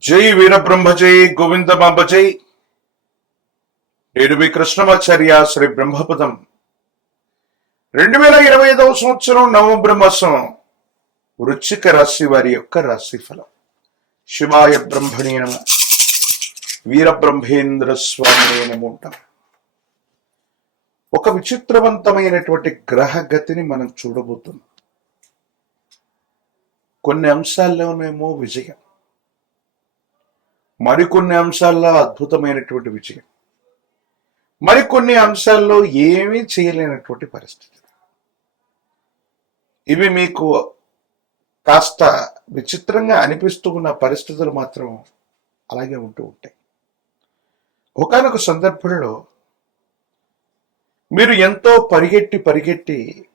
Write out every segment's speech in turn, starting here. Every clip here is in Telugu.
జై వీరబ్రహ్మ జై గోవిందమాంబ జై నేడు మీ కృష్ణమాచార్య శ్రీ బ్రహ్మపదం. రెండు వేల ఇరవై ఐదవ సంవత్సరం నవంబర్ మాసం వృచ్చిక రాశి వారి యొక్క రాశి ఫలం శివాయ బ్రహ్మణే నమ వీరబ్రహ్మేంద్ర స్వామి నమో ఒక విచిత్రవంతమైనటువంటి గ్రహ గతిని మనం చూడబోతున్నాం. కొన్ని అంశాల్లోనేమో విజయం మరికొన్ని అంశాల్లో అద్భుతమైనటువంటి విజయం. మరికొన్ని అంశాల్లో ఏమీ చేయలేనటువంటి పరిస్థితి. ఇవి మీకు కాస్త విచిత్రంగా అనిపిస్తూ ఉన్న పరిస్థితులు మాత్రం అలాగే ఉంటూ ఉంటాయి. ఒకనొక సందర్భంలో మీరు ఎంతో పరిగెట్టి పరిగెట్టి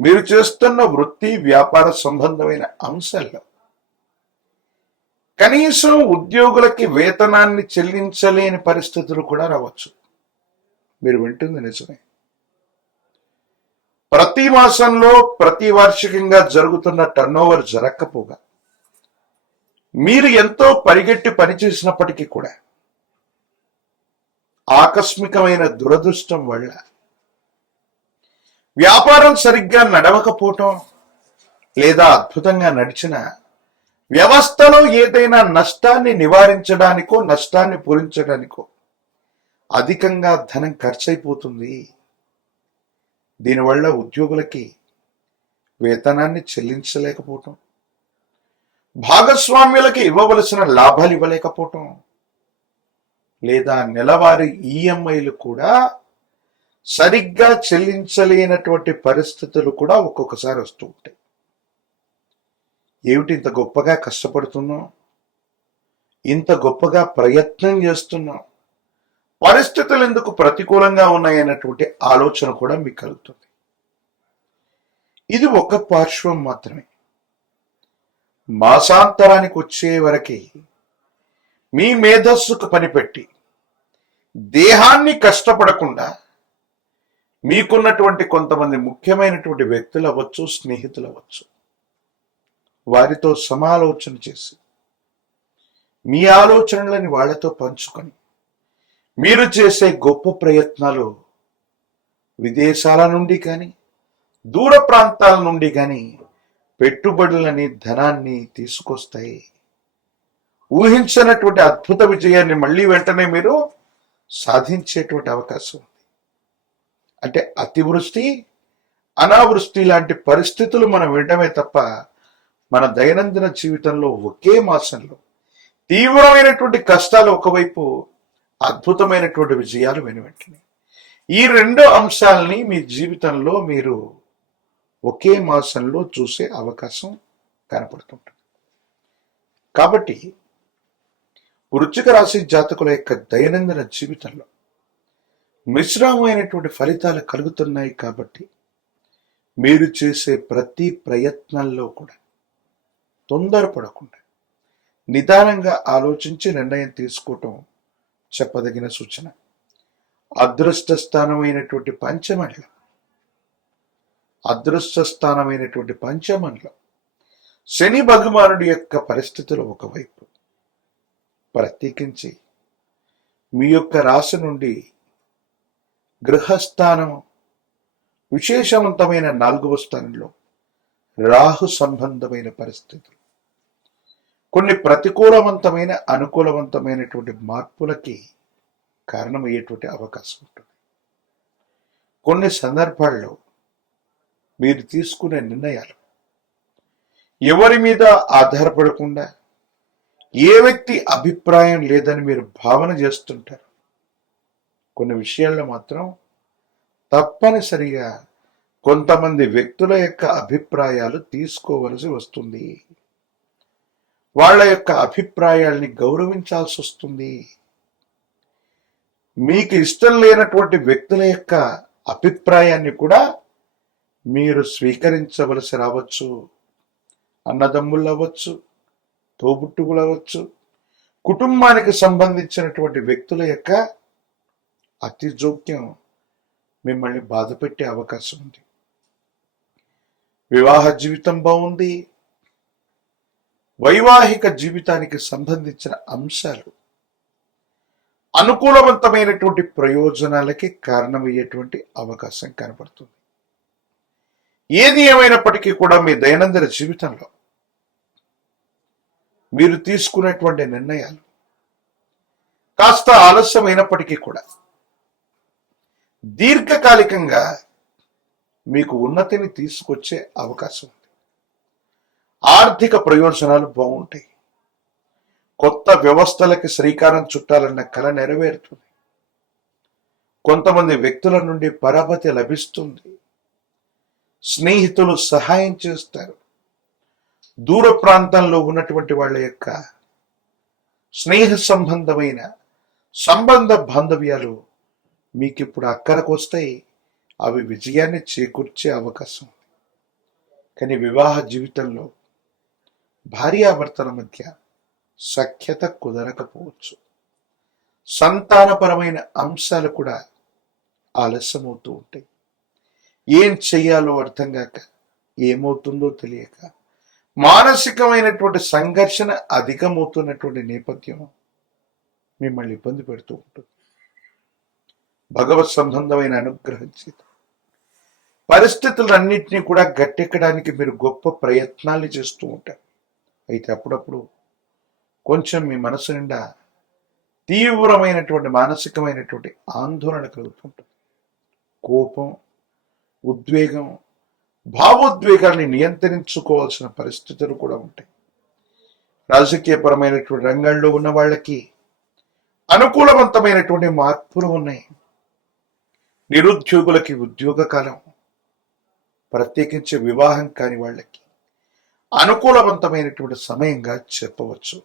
మీరు చేస్తున్న వృత్తి వ్యాపార సంబంధమైన అంశాల్లో కనీసం ఉద్యోగులకి వేతనాన్ని చెల్లించలేని పరిస్థితులు కూడా రావచ్చు. మీరు వింటుంది నిజమే. ప్రతి మాసంలో ప్రతి వార్షికంగా జరుగుతున్న టర్నోవర్ జరగకపోగా మీరు ఎంతో పరిగెట్టి పనిచేసినప్పటికీ కూడా ఆకస్మికమైన దురదృష్టం వల్ల వ్యాపారం సరిగ్గా నడవకపోవటం లేదా అద్భుతంగా నడిచిన వ్యవస్థలో ఏదైనా నష్టాన్ని నివారించడానికో నష్టాన్ని పూరించడానికో అధికంగా ధనం ఖర్చయిపోతుంది దీనివల్ల ఉద్యోగులకి వేతనాన్ని చెల్లించలేకపోవటం భాగస్వామ్యులకి ఇవ్వవలసిన లాభాలు ఇవ్వలేకపోవటం లేదా నెలవారీ ఈఎంఐలు కూడా సరిగ్గా చెల్లించలేనటువంటి పరిస్థితులు కూడా ఒక్కొక్కసారి వస్తూ ఉంటాయి. ఏమిటి ఇంత గొప్పగా కష్టపడుతున్నావు? ఇంత గొప్పగా ప్రయత్నం చేస్తున్నావు? పరిస్థితులు ఎందుకు ప్రతికూలంగా ఉన్నాయన్నటువంటి ఆలోచన కూడా మీకు కలుగుతుంది. ఇది ఒక పార్శ్వం మాత్రమే. మాసాంతరానికి వచ్చే వరకు మీ మేధస్సుకు పనిపెట్టి దేహాన్ని కష్టపడకుండా మీకున్నటువంటి కొంతమంది ముఖ్యమైనటువంటి వ్యక్తులు అవ్వచ్చు స్నేహితులు అవ్వచ్చు. వారితో సమాలోచన చేసి మీ ఆలోచనలని వాళ్ళతో పంచుకొని మీరు చేసే గొప్ప ప్రయత్నాలు విదేశాల నుండి కానీ దూర ప్రాంతాల నుండి కానీ పెట్టుబడులని ధనాన్ని తీసుకొస్తాయి. ఊహించినటువంటి అద్భుత విజయాన్ని మళ్ళీ వెంటనే మీరు సాధించేటువంటి అవకాశం ఉంది. అంటే అతివృష్టి అనావృష్టి లాంటి పరిస్థితులు మనం వినడమే తప్ప మన దైనందిన జీవితంలో ఒకే మాసంలో తీవ్రమైనటువంటి కష్టాలు ఒకవైపు అద్భుతమైనటువంటి విజయాలు వెనువెంటనే ఈ రెండు అంశాలని మీ జీవితంలో మీరు ఒకే మాసంలో చూసే అవకాశం కనపడుతుంటుంది. కాబట్టి వృచ్చిక రాశి జాతకుల యొక్క దైనందిన జీవితంలో మిశ్రమమైనటువంటి ఫలితాలు కలుగుతున్నాయి కాబట్టి మీరు చేసే ప్రతి ప్రయత్నంలో కూడా తొందరపడకుండా నిదానంగా ఆలోచించి నిర్ణయం తీసుకోవటం చెప్పదగిన సూచన. అదృష్ట స్థానమైనటువంటి పంచమండలం అదృష్ట స్థానమైనటువంటి పంచమండలం శని భగవానుడి యొక్క పరిస్థితులు ఒకవైపు. ప్రత్యేకించి మీ యొక్క రాశి నుండి గృహస్థానం విశేషవంతమైన నాలుగవ స్థానంలో రాహు సంబంధమైన పరిస్థితులు. కొన్ని ప్రతికూలవంతమైన అనుకూలవంతమైనటువంటి మార్పులకి కారణమయ్యేటువంటి అవకాశం ఉంటుంది. కొన్ని సందర్భాల్లో మీరు తీసుకునే నిర్ణయాలు ఎవరి మీద ఆధారపడకుండా ఏ వ్యక్తి అభిప్రాయం లేదని మీరు భావన చేస్తుంటారు? కొన్ని విషయాల్లో మాత్రం తప్పనిసరిగా కొంతమంది వ్యక్తుల యొక్క అభిప్రాయాలు తీసుకోవలసి వస్తుంది. వాళ్ళ యొక్క అభిప్రాయాల్ని గౌరవించాల్సి వస్తుంది. మీకు ఇష్టం లేనటువంటి వ్యక్తుల యొక్క అభిప్రాయాన్ని కూడా మీరు స్వీకరించవలసి రావచ్చు. అన్నదమ్ములు అవ్వచ్చు తోబుట్టువులు అవ్వచ్చు కుటుంబానికి సంబంధించినటువంటి వ్యక్తుల యొక్క అతి జోక్యం మిమ్మల్ని బాధపెట్టే అవకాశం ఉంది. వివాహ జీవితం బాగుంది. వైవాహిక జీవితానికి సంబంధించిన అంశాలు. అనుకూలవంతమైనటువంటి ప్రయోజనాలకి కారణమయ్యేటువంటి అవకాశం కనబడుతుంది ఏది ఏమైనప్పటికీ కూడా మీ దైనందిన జీవితంలో మీరు తీసుకునేటువంటి నిర్ణయాలు కాస్త ఆలస్యమైనప్పటికీ కూడా దీర్ఘకాలికంగా మీకు ఉన్నతిని తీసుకొచ్చే అవకాశం ఆర్థిక ప్రయోజనాలు బాగుంటాయి. కొత్త వ్యవస్థలకి శ్రీకారం చుట్టాలన్న కళ నెరవేరుతుంది. కొంతమంది వ్యక్తుల నుండి పరపతి లభిస్తుంది. స్నేహితులు సహాయం చేస్తారు. దూర ప్రాంతంలో ఉన్నటువంటి వాళ్ళ యొక్క స్నేహ సంబంధమైన సంబంధ బాంధవ్యాలు మీకు ఇప్పుడు అక్కరకు వస్తాయి. అవి విజయాన్ని చేకూర్చే అవకాశం ఉంది. కానీ వివాహ జీవితంలో భార్యాభర్తల మధ్య సఖ్యత కుదరకపోవచ్చు. సంతానపరమైన అంశాలు కూడా ఆలస్యమవుతూ ఉంటాయి. ఏం చెయ్యాలో అర్థం కాక ఏమవుతుందో తెలియక మానసికమైనటువంటి సంఘర్షణ అధికమవుతున్నటువంటి నేపథ్యం మిమ్మల్ని ఇబ్బంది పెడుతూ ఉంటుంది. భగవత్ సంబంధమైన అనుగ్రహం చేత. పరిస్థితులన్నింటినీ కూడా గట్టెక్కడానికి మీరు గొప్ప ప్రయత్నాలు చేస్తూ ఉంటారు. అయితే అప్పుడప్పుడు కొంచెం మీ మనసు నిండా తీవ్రమైనటువంటి మానసికమైనటువంటి ఆందోళన కలుగుతుంటుంది. కోపం ఉద్వేగం భావోద్వేగాన్ని నియంత్రించుకోవాల్సిన పరిస్థితులు కూడా ఉంటాయి. రాజకీయపరమైనటువంటి రంగంలో ఉన్న వాళ్ళకి అనుకూలవంతమైనటువంటి మార్పులు ఉన్నాయి. నిరుద్యోగులకి ఉద్యోగ కాలం ప్రత్యేకించి వివాహం కాని వాళ్ళకి అనుకూలవంతమైనటువంటి సమయంగా చెప్పవచ్చు.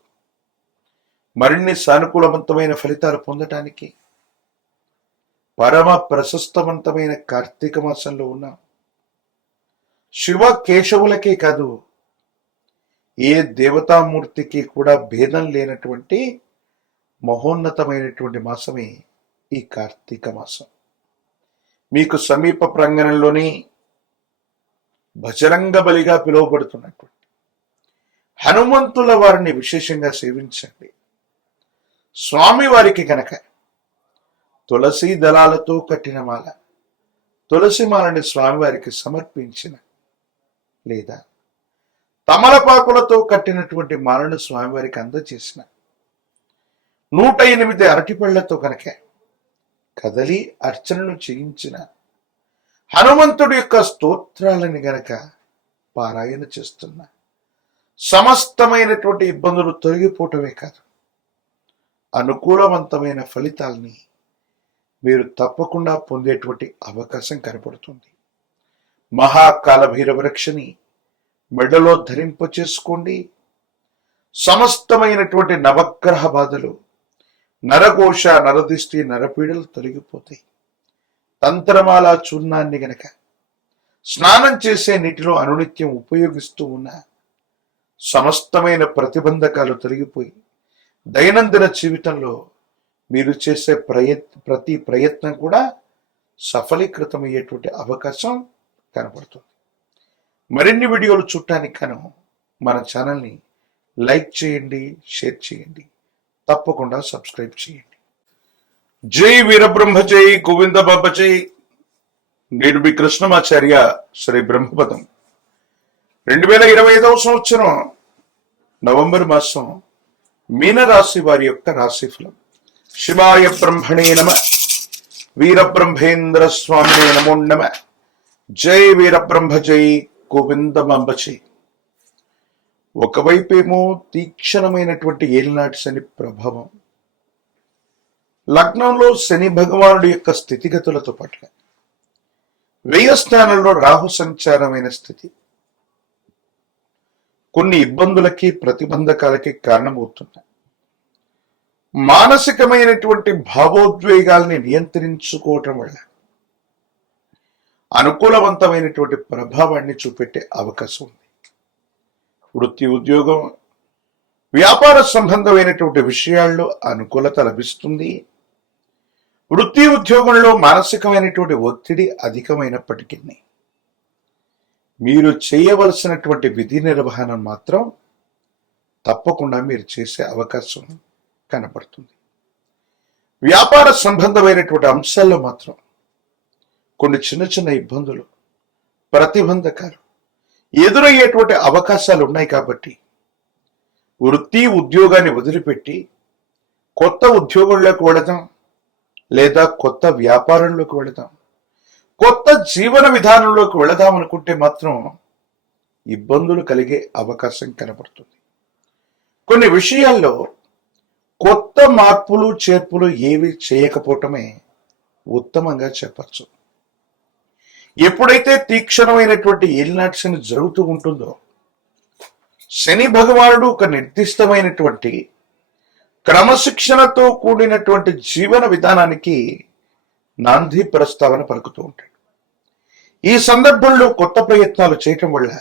మరిన్ని సానుకూలవంతమైన ఫలితాలు పొందటానికి పరమ ప్రశస్తవంతమైన కార్తీక మాసంలో ఉన్న శివ కేశవులకే కాదు ఏ దేవతామూర్తికి కూడా భేదం లేనటువంటి మహోన్నతమైనటువంటి మాసమే ఈ కార్తీక మాసం. మీకు సమీప ప్రాంగణంలోని బజరంగ బలిగా పిలువబడుతున్నటువంటి హనుమంతుల వారిని విశేషంగా సేవించండి. స్వామి వారికి కనుక తులసి దళాలతో కట్టిన మాల తులసి మాలని స్వామివారికి సమర్పించిన లేదా తమలపాకులతో కట్టినటువంటి మాలను స్వామివారికి అందజేసిన నూట ఎనిమిది అరటిపళ్ళతో కనుక కదలి అర్చనలు చేయించిన హనుమంతుడి యొక్క స్తోత్రాలని గనక పారాయణ చేస్తున్న. సమస్తమైనటువంటి ఇబ్బందులు తొలగిపోవటమే కాదు. అనుకూలవంతమైన ఫలితాల్ని మీరు తప్పకుండా పొందేటువంటి అవకాశం కనపడుతుంది. మహాకాల భైరవరక్షని మెడలో ధరింప చేసుకోండి. సమస్తమైనటువంటి నవగ్రహ బాధలు నరకోశ నరదిష్టి నరపీడలు తొలగిపోతాయి. తంత్రమాల చూర్ణాన్ని గనక స్నానం చేసే నీటిలో అనునిత్యం ఉపయోగిస్తూ ఉన్న సమస్తమైన ప్రతిబంధకాలు తొలగిపోయి దైనందిన జీవితంలో మీరు చేసే ప్రయత్ ప్రతి ప్రయత్నం కూడా సఫలీకృతమయ్యేటువంటి అవకాశం కనపడుతుంది. మరిన్ని వీడియోలు చూడటానికి కను మన ఛానల్ని లైక్ చేయండి షేర్ చేయండి. తప్పకుండా సబ్స్క్రైబ్ చేయండి. జై వీరబ్రహ్మజై గోవింద బాబా నేడు మీ కృష్ణమాచార్య శ్రీ బ్రహ్మపదం. రెండు వేల ఇరవై ఐదవ సంవత్సరం నవంబర్ మాసం మీనరాశి వారి యొక్క రాశిఫలం శివాయ బ్రహ్మణే నమ వీరబ్రహ్మేంద్ర స్వామినే నమో నమ. జై వీరబ్రహ్మజై గోవింద గోవిందమాంబ ఒకవైపేమో తీక్షణమైనటువంటి ఏలినాటి శని ప్రభావం. లగ్నంలో శని భగవానుడి యొక్క స్థితిగతులతో పాటుగా. వ్యయ స్థానంలో రాహు సంచారమైన స్థితి. కొన్ని ఇబ్బందులకి ప్రతిబంధకాలకి కారణమవుతున్నాయి. మానసికమైనటువంటి భావోద్వేగాల్ని నియంత్రించుకోవటం వల్ల అనుకూలవంతమైనటువంటి ప్రభావాన్ని చూపెట్టే అవకాశం ఉంది. వృత్తి ఉద్యోగం వ్యాపార సంబంధమైనటువంటి విషయాల్లో అనుకూలత లభిస్తుంది. వృత్తి ఉద్యోగంలో మానసికమైనటువంటి ఒత్తిడి అధికమైనప్పటికీ మీరు చేయవలసినటువంటి విధి నిర్వహణ మాత్రం తప్పకుండా మీరు చేసే అవకాశం కనపడుతుంది. వ్యాపార సంబంధమైనటువంటి అంశాల్లో మాత్రం కొన్ని చిన్న చిన్న ఇబ్బందులు ప్రతిబంధకాలు ఎదురయ్యేటువంటి అవకాశాలు ఉన్నాయి కాబట్టి వృత్తి ఉద్యోగాన్ని వదిలిపెట్టి కొత్త ఉద్యోగంలోకి వెళ్ళడం లేదా కొత్త వ్యాపారంలోకి వెళదాం. కొత్త జీవన విధానంలోకి వెళదాం అనుకుంటే మాత్రం ఇబ్బందులు కలిగే అవకాశం కనబడుతుంది. కొన్ని విషయాల్లో కొత్త మార్పులు చేర్పులు ఏవి చేయకపోవటమే ఉత్తమంగా చెప్పచ్చు. ఎప్పుడైతే తీక్షణమైనటువంటి ఏలినాటి జరుగుతూ ఉంటుందో శని భగవానుడు ఒక నిర్దిష్టమైనటువంటి క్రమశిక్షణతో కూడినటువంటి జీవన విధానానికి నాంది ప్రస్తావన పలుకుతూ ఉంటాడు. ఈ సందర్భంలో కొత్త ప్రయత్నాలు చేయటం వల్ల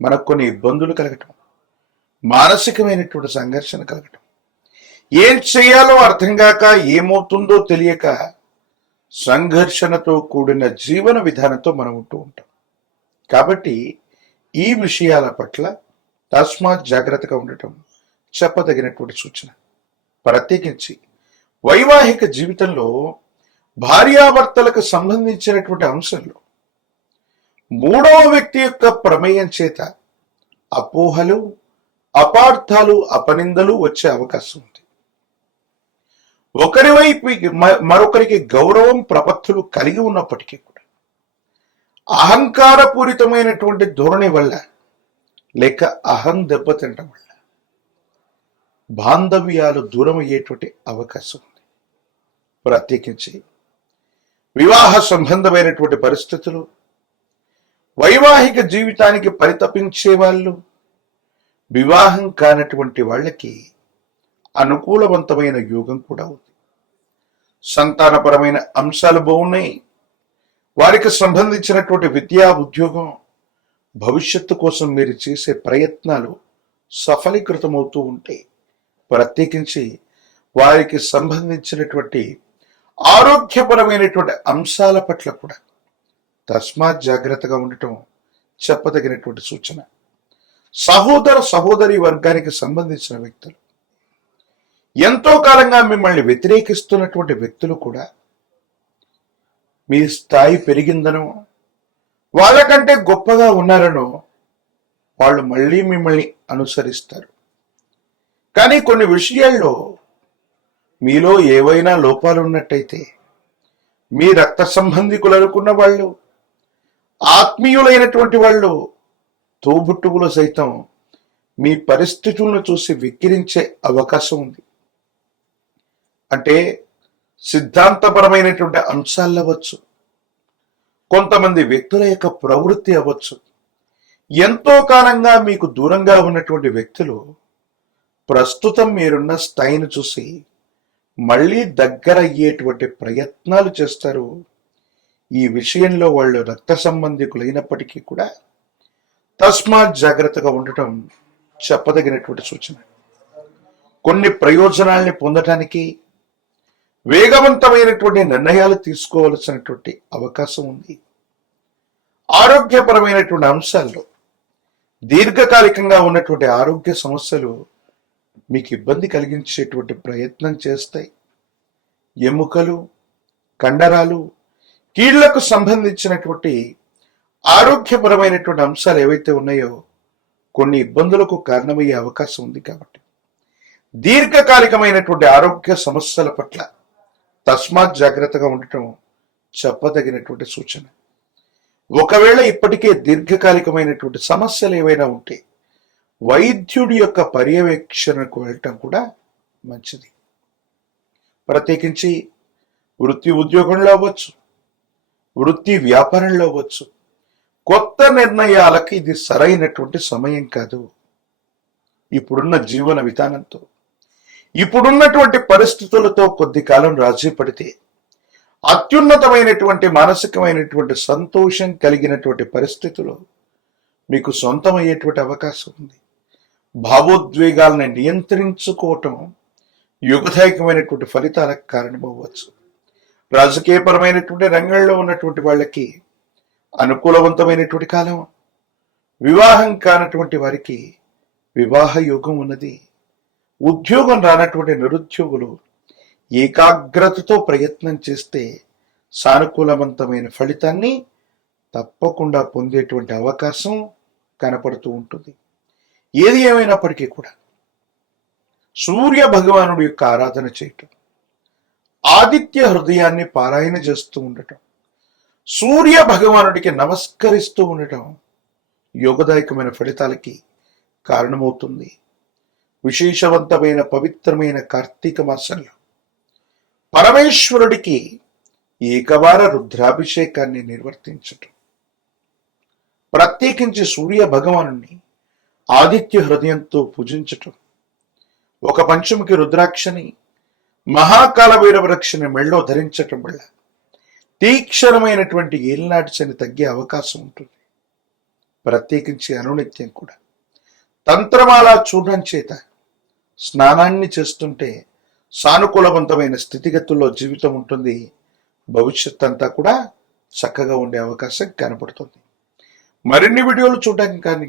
మనకు కొన్ని ఇబ్బందులు కలగటం మానసికమైనటువంటి సంఘర్షణ కలగటం. ఏం చేయాలో అర్థం కాక ఏమవుతుందో తెలియక సంఘర్షణతో కూడిన జీవన విధానంతో మనం ఉంటూ ఉంటాం. కాబట్టి ఈ విషయాల పట్ల తస్మాత్ జాగ్రత్తగా ఉండటం చెప్పదగినటువంటి సూచన. ప్రత్యేకించి వైవాహిక జీవితంలో భార్యాభర్తలకు సంబంధించినటువంటి అంశంలో మూడవ వ్యక్తి యొక్క ప్రమేయం చేత అపోహలు అపార్థాలు అపనిందలు వచ్చే అవకాశం ఉంది. ఒకరి వైపు మరొకరికి గౌరవం ప్రపత్తులు కలిగి ఉన్నప్పటికీ కూడా అహంకారపూరితమైనటువంటి ధోరణి వల్ల లేక అహం దెబ్బతింటం వల్ల బాంధవ్యాలు దూరం అయ్యేటువంటి అవకాశం ఉంది. ప్రత్యేకించి వివాహ సంబంధమైనటువంటి పరిస్థితులు వైవాహిక జీవితానికి పరితపించే వాళ్ళు వివాహం కానటువంటి వాళ్ళకి అనుకూలవంతమైన యోగం కూడా ఉంది. సంతానపరమైన అంశాలు బాగున్నాయి. వారికి సంబంధించినటువంటి విద్యా ఉద్యోగం భవిష్యత్తు కోసం మీరు చేసే ప్రయత్నాలు సఫలీకృతమవుతూ ఉంటాయి. ప్రత్యేకించి వారికి సంబంధించినటువంటి ఆరోగ్యపరమైనటువంటి అంశాల పట్ల కూడా తస్మాత్ జాగ్రత్తగా ఉండటం చెప్పదగినటువంటి సూచన. సహోదర సహోదరి వర్గానికి సంబంధించిన వ్యక్తులు. ఎంతో కాలంగా మిమ్మల్ని వ్యతిరేకిస్తున్నటువంటి వ్యక్తులు కూడా మీ స్థాయి పెరిగిందనో వాళ్ళకంటే గొప్పగా ఉన్నారనో వాళ్ళు మళ్ళీ మిమ్మల్ని అనుసరిస్తారు. కానీ కొన్ని విషయాల్లో మీలో ఏవైనా లోపాలు ఉన్నట్టయితే మీ రక్త సంబంధికులు అనుకున్న వాళ్ళు ఆత్మీయులైనటువంటి వాళ్ళు తోబుట్టువులు సైతం మీ పరిస్థితులను చూసి వికిరించే అవకాశం ఉంది. అంటే సిద్ధాంతపరమైనటువంటి అంశాలు అవ్వచ్చు కొంతమంది వ్యక్తుల యొక్క ప్రవృత్తి అవ్వచ్చు. ఎంతో కాలంగా మీకు దూరంగా ఉన్నటువంటి వ్యక్తులు ప్రస్తుతం మీరున్న స్థాయిని చూసి మళ్ళీ దగ్గర అయ్యేటువంటి ప్రయత్నాలు చేస్తారు. ఈ విషయంలో వాళ్ళు రక్త సంబంధికులైనప్పటికీ కూడా తస్మాత్ జాగ్రత్తగా ఉండటం చెప్పదగినటువంటి సూచన. కొన్ని ప్రయోజనాల్ని పొందటానికి వేగవంతమైనటువంటి నిర్ణయాలు తీసుకోవలసినటువంటి అవకాశం ఉంది. ఆరోగ్యపరమైనటువంటి అంశాల్లో దీర్ఘకాలికంగా ఉన్నటువంటి ఆరోగ్య సమస్యలు మీకు ఇబ్బంది కలిగించేటువంటి ప్రయత్నం చేస్తాయి ఎముకలు కండరాలు కీళ్ళకు సంబంధించినటువంటి ఆరోగ్యపరమైనటువంటి అంశాలు ఏవైతే ఉన్నాయో కొన్ని ఇబ్బందులకు కారణమయ్యే అవకాశం ఉంది కాబట్టి. దీర్ఘకాలికమైనటువంటి ఆరోగ్య సమస్యల పట్ల తస్మాత్ జాగ్రత్తగా ఉండటం చెప్పదగినటువంటి సూచన. ఒకవేళ ఇప్పటికే దీర్ఘకాలికమైనటువంటి సమస్యలు ఏవైనా ఉంటే వైద్యుడి యొక్క పర్యవేక్షణకు వెళ్ళటం కూడా మంచిది. ప్రత్యేకించి వృత్తి ఉద్యోగంలో అవ్వచ్చు వృత్తి వ్యాపారంలో అవ్వచ్చు కొత్త నిర్ణయాలకు ఇది సరైనటువంటి సమయం కాదు. ఇప్పుడున్న జీవన విధానంతో ఇప్పుడున్నటువంటి పరిస్థితులతో కొద్ది కాలం రాజీ పడితే అత్యున్నతమైనటువంటి మానసికమైనటువంటి సంతోషం కలిగినటువంటి పరిస్థితులు మీకు సొంతమయ్యేటువంటి అవకాశం ఉంది. భావోద్వేగాలను నియంత్రించుకోవటం యుగదాయకమైనటువంటి ఫలితాలకు కారణమవ్వచ్చు. రాజకీయపరమైనటువంటి రంగంలో ఉన్నటువంటి వాళ్ళకి అనుకూలవంతమైనటువంటి కాలం వివాహం కానటువంటి వారికి వివాహ యోగం ఉన్నది. ఉద్యోగం రానటువంటి నిరుద్యోగులు ఏకాగ్రతతో ప్రయత్నం చేస్తే సానుకూలవంతమైన ఫలితాన్ని తప్పకుండా పొందేటువంటి అవకాశం కనపడుతూ ఉంటుంది. ఏది ఏమైనప్పటికీ కూడా సూర్య భగవానుడి యొక్క ఆరాధన చేయటం ఆదిత్య హృదయాన్ని పారాయణ చేస్తూ ఉండటం సూర్య భగవానుడికి నమస్కరిస్తూ ఉండటం యోగదాయకమైన ఫలితాలకి కారణమవుతుంది. విశేషవంతమైన పవిత్రమైన కార్తీక మాసంలో పరమేశ్వరుడికి ఏకవార రుద్రాభిషేకాన్ని నిర్వర్తించటం ప్రత్యేకించి సూర్య భగవాను ఆదిత్య హృదయంతో పూజించటం. ఒక పంచముకి రుద్రాక్షని మహాకాల వీరవృక్షని మెళ్ళో ధరించటం వల్ల తీక్షణమైనటువంటి ఏలినాటి శని తగ్గే అవకాశం ఉంటుంది. ప్రత్యేకించి అనునిత్యం కూడా. తంత్రమాల చూడడం చేత స్నానాన్ని చేస్తుంటే సానుకూలవంతమైన స్థితిగతుల్లో జీవితం ఉంటుంది. భవిష్యత్ అంతా కూడా చక్కగా ఉండే అవకాశం కనపడుతుంది. మరిన్ని వీడియోలు చూడడానికి కానీ